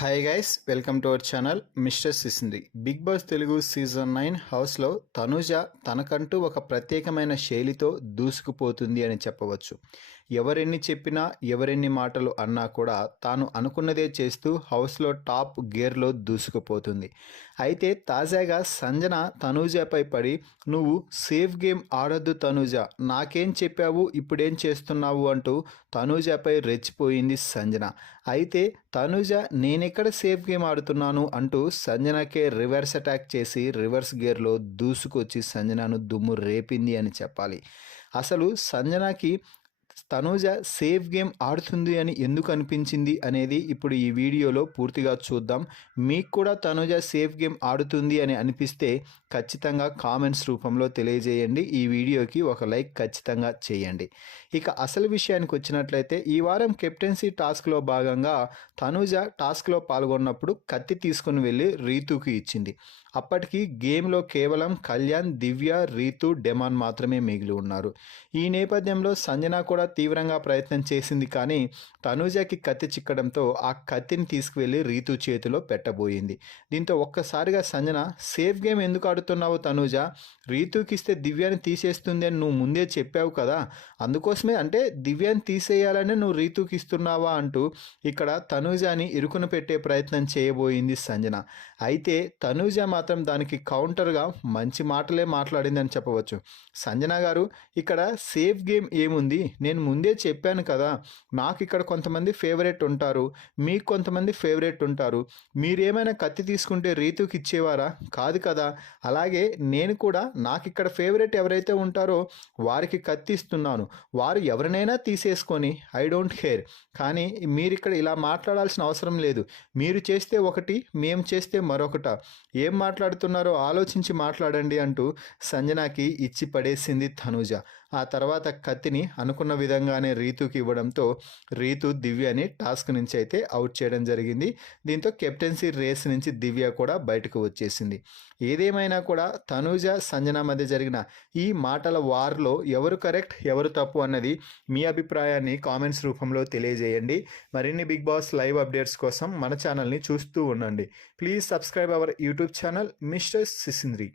Hi guys, welcome to our channel mister Sisindri. Bigg Boss Telugu season 9 హౌస్లో తనుజ తనకంటూ ఒక ప్రత్యేకమైన శైలితో దూసుకుపోతుంది అని చెప్పవచ్చు. ఎవరెన్ని చెప్పినా ఎవరెన్ని మాటలు అన్నా కూడా తాను అనుకున్నదే చేస్తూ హౌస్లో టాప్ గేర్లో దూసుకుపోతుంది. అయితే తాజాగా సంజన తనూజపై పడి నువ్వు సేఫ్ గేమ్ ఆడొద్దు తనూజ, నాకేం చెప్పావు, ఇప్పుడేం చేస్తున్నావు అంటూ తనూజపై రెచ్చిపోయింది సంజన. అయితే తనూజ నేనెక్కడ సేఫ్ గేమ్ ఆడుతున్నాను అంటూ సంజనకే రివర్స్ అటాక్ చేసి రివర్స్ గేర్లో దూసుకొచ్చి సంజనను దుమ్ము రేపింది అని చెప్పాలి. అసలు సంజనకి తనూజ సేఫ్ గేమ్ ఆడుతుంది అని ఎందుకు అనిపించింది అనేది ఇప్పుడు ఈ వీడియోలో పూర్తిగా చూద్దాం. మీకు కూడా తనూజ సేఫ్ గేమ్ ఆడుతుంది అని అనిపిస్తే ఖచ్చితంగా కామెంట్స్ రూపంలో తెలియజేయండి. ఈ వీడియోకి ఒక లైక్ ఖచ్చితంగా చేయండి. ఇక అసలు విషయానికి వచ్చినట్లయితే ఈ వారం కెప్టెన్సీ టాస్క్లో భాగంగా తనూజ టాస్క్లో పాల్గొన్నప్పుడు కత్తి తీసుకుని వెళ్ళి రీతుకి ఇచ్చింది. అప్పటికి గేమ్లో కేవలం కళ్యాణ్, దివ్య, రీతు, డెమాన్ మాత్రమే మిగిలి ఉన్నారు. ఈ నేపథ్యంలో సంజన కూడా తీవ్రంగా ప్రయత్నం చేసింది, కానీ తనూజకి కత్తి చిక్కడంతో ఆ కత్తిని తీసుకువెళ్ళి రీతు చేతిలో పెట్టబోయింది. దీంతో ఒక్కసారిగా సంజన సేఫ్ గేమ్ ఎందుకు ఆడుతున్నావు తనూజ, రీతుకి ఇస్తే దివ్యాని తీసేస్తుంది అని నువ్వు ముందే చెప్పావు కదా, అందుకోసమే అంటే దివ్యాని తీసేయాలని నువ్వు రీతుకి ఇస్తున్నావా అంటూ ఇక్కడ తనూజని ఇరుకున పెట్టే ప్రయత్నం చేయబోయింది సంజన. అయితే తనూజ మాత్రం దానికి కౌంటర్గా మంచి మాటలే మాట్లాడిందని చెప్పవచ్చు. సంజన గారు, ఇక్కడ సేఫ్ గేమ్ ఏముంది, నేను ముందే చెప్పాను కదా, నాకు ఇక్కడ కొంతమంది ఫేవరెట్ ఉంటారు, మీకు కొంతమంది ఫేవరెట్ ఉంటారు, మీరేమైనా కత్తి తీసుకుంటే రీతుకి ఇచ్చేవారా, కాదు కదా, అలాగే నేను కూడా నాకు ఇక్కడ ఫేవరెట్ ఎవరైతే ఉంటారో వారికి కత్తి ఇస్తున్నాను, వారు ఎవరినైనా తీసేసుకొని ఐ డోంట్ కేర్, కానీ మీరు ఇక్కడ ఇలా మాట్లాడాల్సిన అవసరం లేదు, మీరు చేస్తే ఒకటి మేము చేస్తే మరొకట, ఏం మాట్లాడుతున్నారో ఆలోచించి మాట్లాడండి అంటూ సంజనాకి ఇచ్చి పడేసింది తనూజ. ఆ తర్వాత కత్తిని అనుకున్న విధంగానే రీతుకి ఇవ్వడంతో రీతు దివ్యని టాస్క్ నుంచి అయితే అవుట్ చేయడం జరిగింది. దీంతో కెప్టెన్సీ రేస్ నుంచి దివ్య కూడా బయటకు వచ్చేసింది. ఏదేమైనా కూడా తనూజ సంజన మధ్య జరిగిన ఈ మాటల వార్లో ఎవరు కరెక్ట్ ఎవరు తప్పు అన్నది మీ అభిప్రాయాన్ని కామెంట్స్ రూపంలో తెలియజేయండి. మరిన్ని బిగ్ బాస్ లైవ్ అప్డేట్స్ కోసం మన ఛానల్ని చూస్తూ ఉండండి. Please subscribe our YouTube channel mister సిసింద్రి.